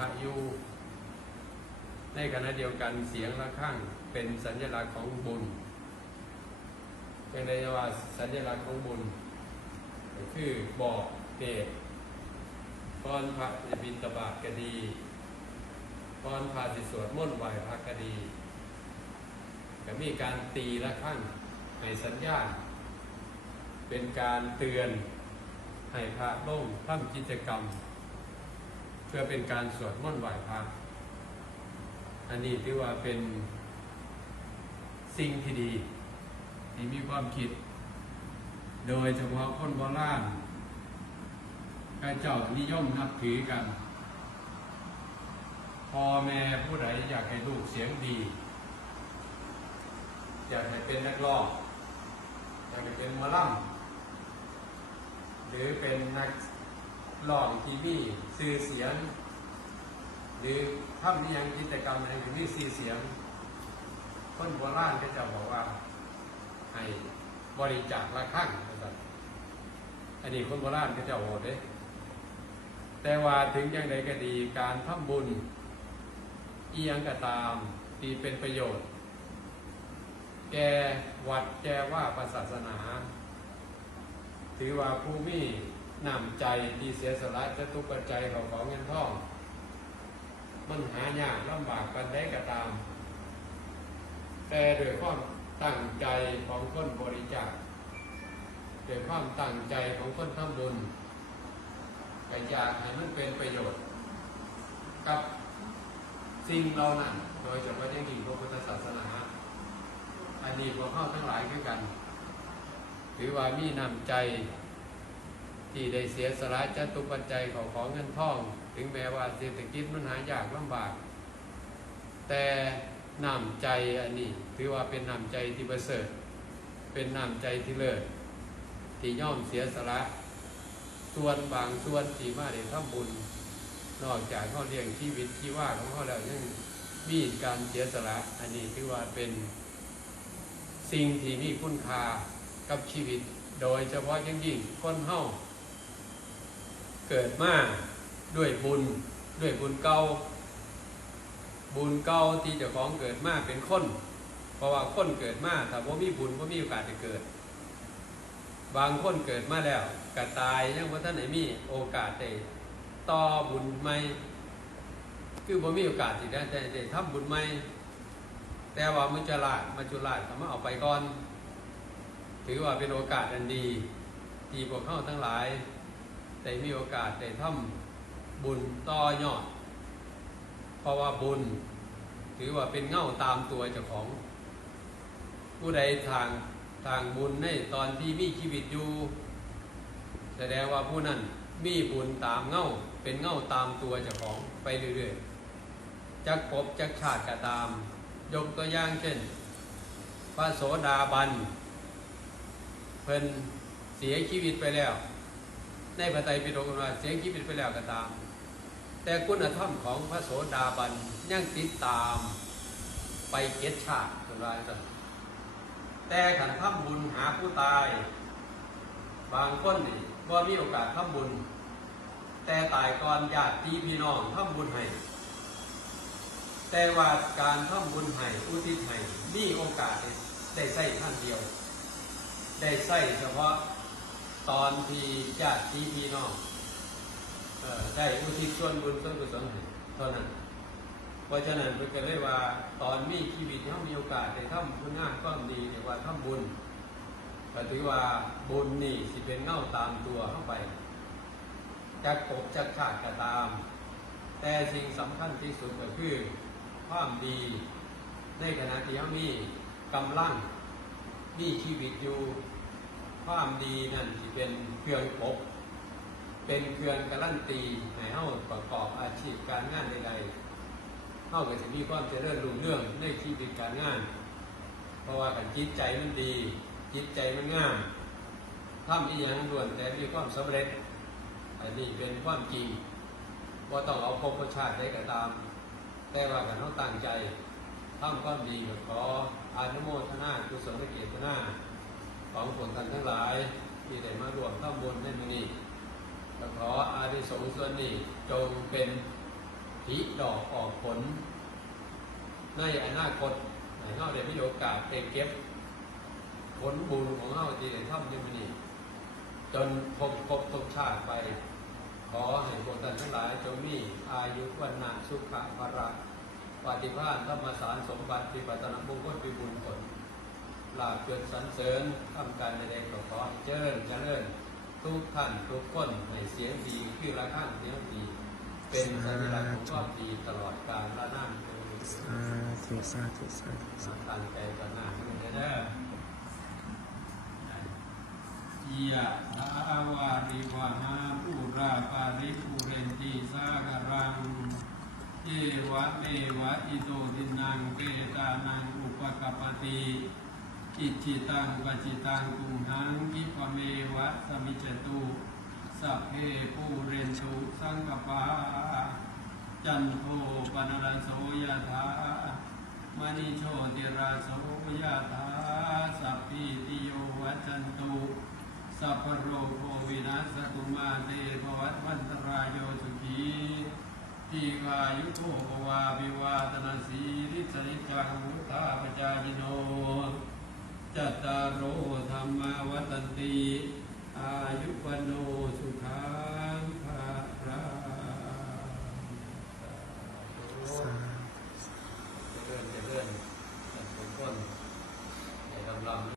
ระอยู่ ในขณะเดียวกันเสียงระฆังเป็นสัญลักษณ์ของบุญเป็นในว่าสัญลักษณ์ของบุญคือบอกเดชก่อนพระจะบินตบาทก็ดีก่อนพระสิสวดมนต์ไหวพระก็ดีก็มีการตีระฆังให้สัญญาณ เป็นการเตือนให้พระล่งทำกิจกรรม เพื่อเป็นการสวดมนต์ไหว้พระอันนี้ถือว่าเป็นสิ่งที่ดี ที่มีความคิด โดยเฉพาะคนโบราณกระเจ้านิยมนับถือกันพ่อแม่ผู้ใดอยากให้ลูกเสียงดี อยากให้เป็นนักร้องอยากให้เป็นมอลำหรือเป็นนัก ร้องทีวีสื่อเสียง หรือทำนิยังกิจกรรมอะไรที่มีสื่อเสียง คนโบราณก็จะบอกว่าให้บริจาคละครั้งนะครับอันนี้คนโบราณก็จะโหดเด้แต่ว่าถึงอย่างใดก็ดีการทำบุญเอียงก็ตามที่เป็นประโยชน์ แกวัดแกว่าศาสนา ถือว่าผู้มี น้ำใจที่เสียสละจะตุกใจของของเงินทองมันหายากลำบากกันได้ก็ตาม แต่โดยความตั้งใจของคนบริจาคโดยความตั้งใจของคนทำบุญก็อยากให้มันเป็นประโยชน์ กับสิ่งเรานั้นโดยเฉพาะอย่างยิ่งพระพุทธศาสนา อันนี้พวกเข้าทั้งหลายคือกัน ถือว่ามีนำใจ ที่ได้เสียสละจตุปัจจัยของของเงินทอง ถึงแม้ว่าเศรษฐกิจมันหายากลำบาก แต่นำใจอันนี้ถือว่าเป็นนำใจที่ประเสริฐ เป็นนำใจที่เลิศที่ย่อมเสียสละส่วนบางส่วนที่มาได้ทำบุญ นอกจากเขาเลี้ยงชีวิตที่ว่าของเขาแล้วยังมีการเสียสละอันนี้ถือว่าเป็นสิ่งที่มีคุณค่ากับชีวิต โดยเฉพาะยิ่งยิ่งคนเฮา เกิดมาด้วยบุญด้วยบุญเก่าบุญเก่าที่เจ้าของเกิดมาเป็นคน เพราะว่าคนเกิดมาถ้าว่ามีบุญว่ามีโอกาสจะเกิด บางคนเกิดมาแล้วก็ตายยังว่าท่านไหนมีโอกาสได้ต่อบุญใหม่คือบ่มีโอกาสที่ได้ได้ได้ทำบุญใหม่แต่ว่ามุจลาดมัจจุราชเขามาเอาไปก่อน ถือว่าเป็นโอกาสอันดี ที่พวกเขาทั้งหลาย ได้มีโอกาสได้ทำบุญต่อยอด เพราะว่าบุญ ถือว่าเป็นเง่าตามตัวเจ้าของ ผู้ใดทางทางบุญในตอนที่มีชีวิตอยู่ แสดงว่าผู้นั้นมีบุญตามเง่าเป็นเง่าตามตัวเจ้าของไปเรื่อยๆจักภพจักชาติก็ตาม ยกตัวอย่างเช่น พระโสดาบัน เพิ่นเสียชีวิตไปแล้ว ในพระไตรปิฎกว่าเสียชีวิตไปแล้วก็ตาม แต่คุณธรรมของพระโสดาบันยังติดตามไปเก็ดชาติตัวร้ายสันแต่ขันทำบุญหาผู้ตาย บางคนนี่ว่ามีโอกาสทำบุญ แต่ตายก่อนญาติพี่น้องทำบุญให้แต่ว่าการทำบุญให้อุทิศให้มีโอกาสได้ใส่ท่านเดียว ได้ใส่เฉพาะ ตอนที่ญาติพี่น้องได้อุทิศส่วนบุญส่วนกุศลเท่านั้น เพราะฉะนั้นเป็นกันเลยว่าตอนมีชีวิตเขามีโอกาสได้ทำคุณงามก็ดีเรียกว่าทำบุญก็ถือว่าบุญนี่สิเป็นเงาตามตัวเข้าไปจากกบจากขาดก็ตาม แต่สิ่งสำคัญที่สุดก็คือความดีในขณะที่เขามีกำลังมีชีวิตอยู่ ความดีนั่นสิเป็นเครื่องปกเป็นเครื่องการันตีให้เฮาประกอบอาชีพการงานใดๆเฮาก็จะมีความเจริญรุ่งเรื่องในชีวิตการงาน เพราะว่ากันจิตใจมันดี จิตใจมันงามทำอีหยังล้วนแต่มีความสำเร็จ อันนี้เป็นความจริงว่าต้องเอาภพชาติได้ก็ตาม แต่ว่ากันต้องตั้งใจทำความดีก็ขออานุโมทนากุศลเกียรตินา ของผลท่านทั้งหลาย ที่ได้มารวมทำบุญในมือนี้ขออานิสงส่วนนี้จงเป็นผีดอกออกผล ในอนาคตให้เฮาได้มีโอกาสไปเก็บ ผลบุญของเฮาที่ได้ทำในมือนี้จนพบพบทุกชาติไป ขอให้พวกท่านทั้งหลายจงมีอายุวันนาสุขะภระปฏิภาณธรรมสารสมบัติปิปัตนมงคลปิบุญผล ลาบเกินสรรเสริญทำการใดๆก็ขอเจริญเจริญ ทุกท่านทุกคนให้เสียงดีคือระข้างเสียงดี เป็นสัญลักษณ์ของความดีตลอดกาลละนานเกินสาธุสาธุสาธุสาธุตั้งใจต่อหน้าด้วยเด้อยะถาวาริวหาปุราปาริปุเรนติสาการังเอวะเมวะอิโตทินังเกตานังอุปกปปติ อิจิตังปจิตังกุมหังกิปเมวะสมิจจตุสัพเพปูเรนตุสังกปาจันโทปนรโสยถามณิโชติราโสยถาสัพพิติโยวัจันตุสัพพโรโควินัสตุมาเตภวัตวันตรายโยสุขีทีกายุโกภวาภิวาตนาสีริสนิจังมุทาปจายิโน จัตตารุธรรมาวัตติอาย